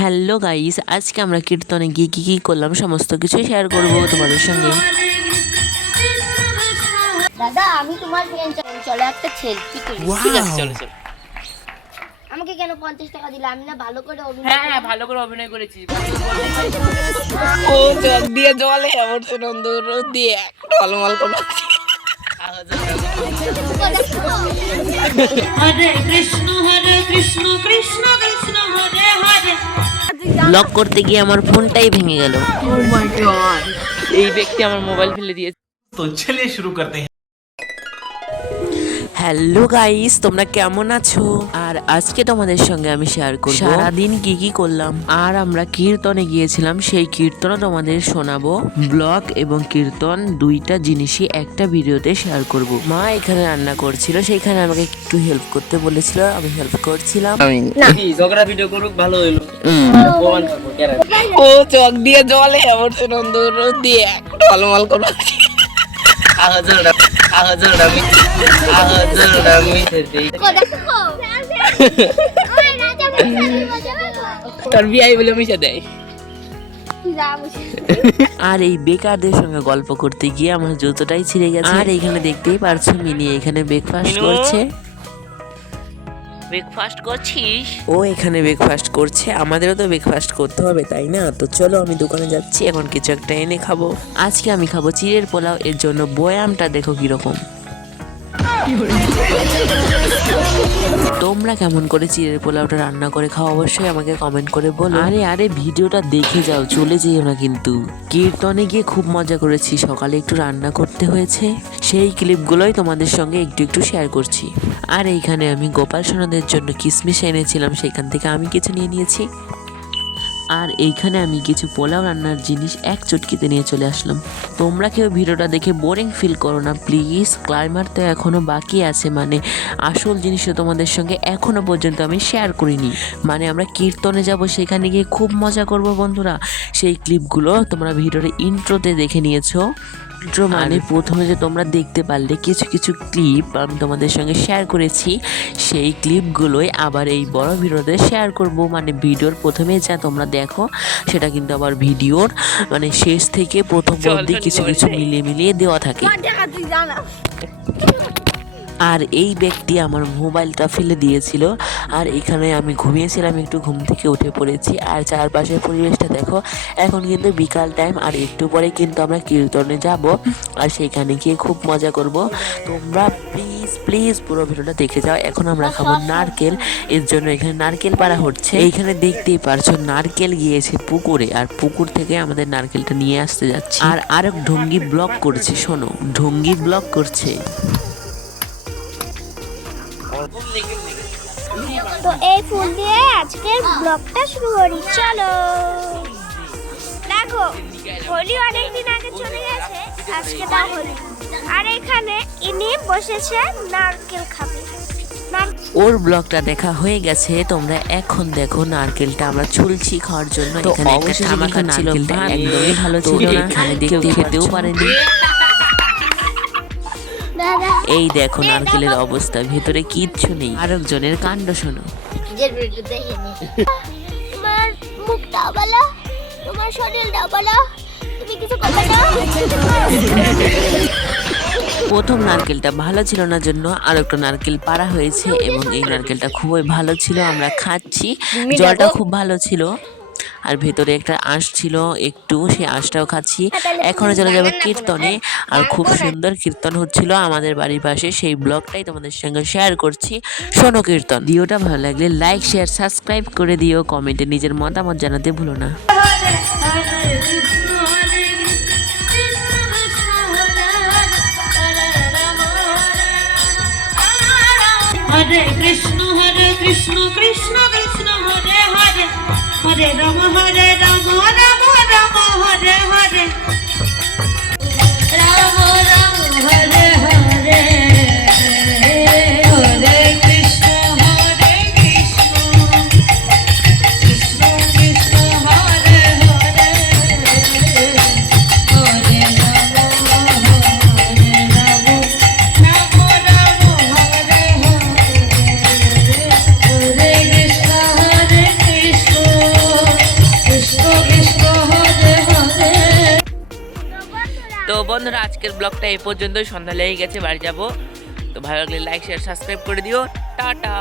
Hello guys, আজকে আমরা কীর্তনে গিয়ে কি করলাম সমস্ত কিছু শেয়ার করব তোমাদের সঙ্গে। দাদা আমি তোমার ফ্রেন্ড, চলো একটা সেলফি তুলি। ঠিক আছে, চলো চলো। আমাকে কেন 50 টাকা দিলে? আমি না ভালো করে অভিনয় হ্যাঁ, ভালো করে অভিনয় করেছি। ও চোখ দিয়ে জল এমন নন্দুর দিয়ে টলমল করে। হরে কৃষ্ণ কৃষ্ণ কৃষ্ণ হরে হরে। ব্লগ করতে গিয়ে আমার ফোনটাই ভেঙে গেল। ও মাই গড, এই ব্যক্তি আমার মোবাইল ফেলে দিয়েছে। तो चलिए शुरू करते हैं। হ্যালো গাইস, তোমরা কেমন আছো? আর আজকে তোমাদের সঙ্গে আমি শেয়ার করব সারাদিন কি করলাম। আর আমরা কীর্তনে গিয়েছিলাম, সেই কীর্তনও তোমাদের শোনাবো। ব্লগ এবং কীর্তন দুইটা জিনিসই একটা ভিডিওতে শেয়ার করব। মা এখানে রান্না করছিল, সেইখানে আমাকে একটু হেল্প করতে বলেছিল, আমি হেল্প করছিলাম। কি ঝগড়া ভিডিও করুক, ভালো হইলো। ও চোখ দিয়ে জল এমন নন্দুর দিয়ে টলমল করে। তোর বিয়াই বলে মিশে দেয়। আর এই বেকারদের সঙ্গে গল্প করতে গিয়ে আমার জুতোটাই ছিঁড়ে গেছে। আর এখানে দেখতেই পারছো মিনি এখানে ব্রেকফাস্ট করছে। ব্রেকফাস্ট করছিস? ও এখানে ব্রেকফাস্ট করছে, আমাদেরও তো ব্রেকফাস্ট করতে হবে তাই না? তো চলো আমি দোকানে যাচ্ছি, এখন কিছু একটা এনে খাবো। আজকে আমি খাবো চিড়ের পোলাও, এর জন্য বয়ামটা দেখো কিরকম। তোমরা কেমন করে চিড়ের পোলাওটা রান্না করে খাও অবশ্যই আমাকে কমেন্ট করে বলো। আরে ভিডিওটা দেখে যাও, চলে যেও না কিন্তু। কীর্তনে গিয়ে খুব মজা করেছি, সকালে একটু রান্না করতে হয়েছে, সেই ক্লিপগুলোই তোমাদের সঙ্গে একটু শেয়ার করছি। আর এইখানে আমি গোপাল সোনাদের জন্য কিশমিশ এনেছিলাম, সেখান থেকে আমি কিছু নিয়ে নিয়েছি। আর এইখানে আমি কিছু পোলাও রান্নার জিনিস এক চটকিতে নিয়ে চলে আসলাম। তোমরা কেউ ভিডিওটা দেখে বোরিং ফিল করো না প্লিজ। ক্লাইমার তো এখনো বাকি আছে, মানে আসল জিনিসটা তোমাদের সঙ্গে এখনো পর্যন্ত আমি শেয়ার করিনি। মানে আমরা কীর্তনে যাব, সেখানে গিয়ে খুব মজা করব বন্ধুরা। সেই ক্লিপগুলো তোমরা ভিডিওর ইন্ট্রোতে দেখে নিয়েছো। মানে প্রথমে যে তোমরা দেখতে পারলে কিছু ক্লিপ আমি তোমাদের সঙ্গে শেয়ার করেছি, সেই ক্লিপগুলোই আবার এই বড় ভিডিওতে শেয়ার করব। মানে ভিডিওর প্রথমে যা তোমরা দেখো সেটা কিন্তু আবার ভিডিওর মানে শেষ থেকে প্রথম অবধি কিছু মিলিয়ে দেওয়া থাকে। আর এই ব্যক্তি আমার মোবাইলটা ফেলে দিয়েছিল। আর এখানে আমি ঘুমিয়েছিলাম, একটু ঘুম থেকে উঠে পড়েছি। আর চারপাশের পরিবেশটা দেখো, এখন কিন্তু বিকাল টাইম, আর একটু পরে কিন্তু আমরা কীর্তনে যাব, আর সেখানে গিয়ে খুব মজা করব। তোমরা প্লিজ পুরো ভিডিওটা দেখে যাও। এখন আমরা খাবো নারকেল, এর জন্য এখানে নারকেল পাড়া হচ্ছে। এইখানে দেখতেই পারছো নারকেল গিয়েছে পুকুরে, আর পুকুর থেকে আমাদের নারকেলটা নিয়ে আসতে যাচ্ছি। আর আরেক ঢঙ্গি ব্লগ করছে, শোনো, ঢঙ্গি ব্লগ করছে। তো এই ফুল দিয়ে আজকের ব্লগটা শুরু করি, চলো। দেখো হোলি অনেকদিন আগে চলে গেছে, আজকে তা হোলি। আর এখানে ইনি বসেছে নারকেল খাবে। ওর ব্লগটা দেখা হয়ে গেছে, তোমরা এখন দেখো নারকেলটা আমরা ছুলছি খাওয়ার জন্য। এখানে একটা ঠামাখা নারকেলটা একদমই ভালো ছিল না, এখানে দেখতে খেতেও পারেনি। এই দেখো নারকেলের অবস্থা, ভেতরে কিচ্ছু নেই। আরেকজনের কাণ্ড শোনো। তোমার মুখটা বলো, তোমার শরীরটা বলো, তুমি কিছু করবে না। প্রথম নারকেলটা ভালো ছিল না জন্য আর একটা নারকেল পাড়া হয়েছে, এবং এই নারকেলটা খুবই ভালো ছিল, আমরা খাচ্ছি। জলটা খুব ভালো ছিল, আর ভেতরে একটা আঁশ ছিল একটু, সেই আঁশটাও খাচ্ছি। এখনো চলে যাবো কীর্তনে, আর খুব সুন্দর কীর্তন হচ্ছিল আমাদের বাড়ির পাশে, সেই ব্লগটাই তোমাদের সঙ্গে শেয়ার করছি। শোনো কীর্তন। ভিডিওটা ভালো লাগলে লাইক শেয়ার সাবস্ক্রাইব করে দিও, কমেন্টে নিজের মতামত জানাতে ভুলো না। হরে কৃষ্ণ কৃষ্ণ কৃষ্ণ হরে হরে। হরে রাম রাম রাম হরে হরে। রাম রাম হরে হরে। হরে কৃষ্ণ কৃষ্ণ কৃষ্ণ কৃষ্ণ হরে হরে। হরে রাম রাম রাম হরে হরে। হরে কৃষ্ণ কৃষ্ণ তো বন্ধুরা আজকের ব্লগটা এই পর্যন্তই, সন্ধ্যা লেগে গেছে, বাড়ি যাব। তো ভালো লাগলে লাইক শেয়ার সাবস্ক্রাইব করে দিও। টাটা।